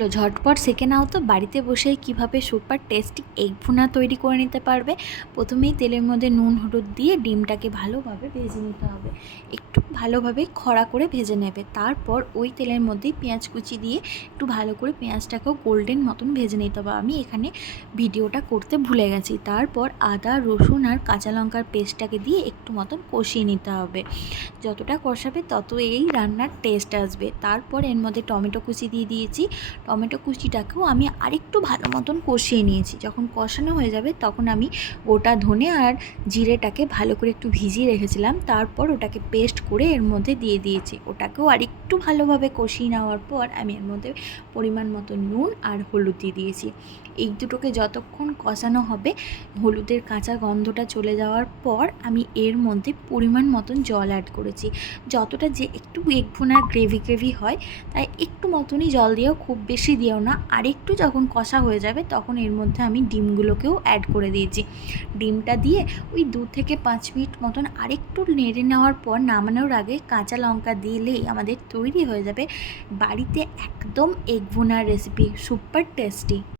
তো ঝটপট সেঁকে নাও তো বাড়িতে বসেই কীভাবে সুপার টেস্টি এগ ভুনা তৈরি করে নিতে পারবে। প্রথমেই তেলের মধ্যে নুন হলুদ দিয়ে ডিমটাকে ভালোভাবে ভেজে নিতে হবে, একটু ভালোভাবে খড়া করে ভেজে নেবে। তারপর ওই তেলের মধ্যেই পেঁয়াজ কুচি দিয়ে একটু ভালো করে পেঁয়াজটাকেও গোল্ডেন মতন ভেজে নিতে হবে। আমি এখানে ভিডিওটা করতে ভুলে গেছি। তারপর আদা রসুন আর কাঁচা লঙ্কার পেস্টটাকে দিয়ে একটু মতন কষিয়ে নিতে হবে। যতটা কষাবে তত এই রান্নার টেস্ট আসবে। তারপর এর মধ্যে টমেটো কুচি দিয়ে দিয়েছি। টমেটো কুচিটাকেও আমি আরেকটু ভালো মতন কষিয়ে নিয়েছি। যখন কষানো হয়ে যাবে তখন আমি গোটা ধনে আর জিরেটাকে ভালো করে একটু ভিজিয়ে রেখেছিলাম, তারপর ওটাকে পেস্ট করে এর মধ্যে দিয়ে দিয়েছি। ওটাকেও আরেকটু ভালোভাবে কষিয়ে নেওয়ার পর আমি এর মধ্যে পরিমাণ মতো নুন আর হলুদ দিয়ে দিয়েছি। এই দুটোকে যতক্ষণ কষানো হবে, হলুদের কাঁচা গন্ধটা চলে যাওয়ার পর আমি এর মধ্যে পরিমাণ মতন জল অ্যাড করেছি। যতটা যে একটু এগ ভুনার গ্রেভি হয় তাই একটু মতনই জল দিও, খুব বেশি দিও না। আর একটু যখন কষা হয়ে যাবে তখন এর মধ্যে আমি ডিমগুলোকেও অ্যাড করে দিয়েছি। ডিমটা দিয়ে ওই 2 থেকে 5 মিনিট মতন আরেকটু নেড়ে নেওয়ার পর নামানোর আগে কাঁচা লঙ্কা দিলেই আমাদের তৈরি হয়ে যাবে বাড়িতে একদম এগ ভুনার রেসিপি, সুপার টেস্টি।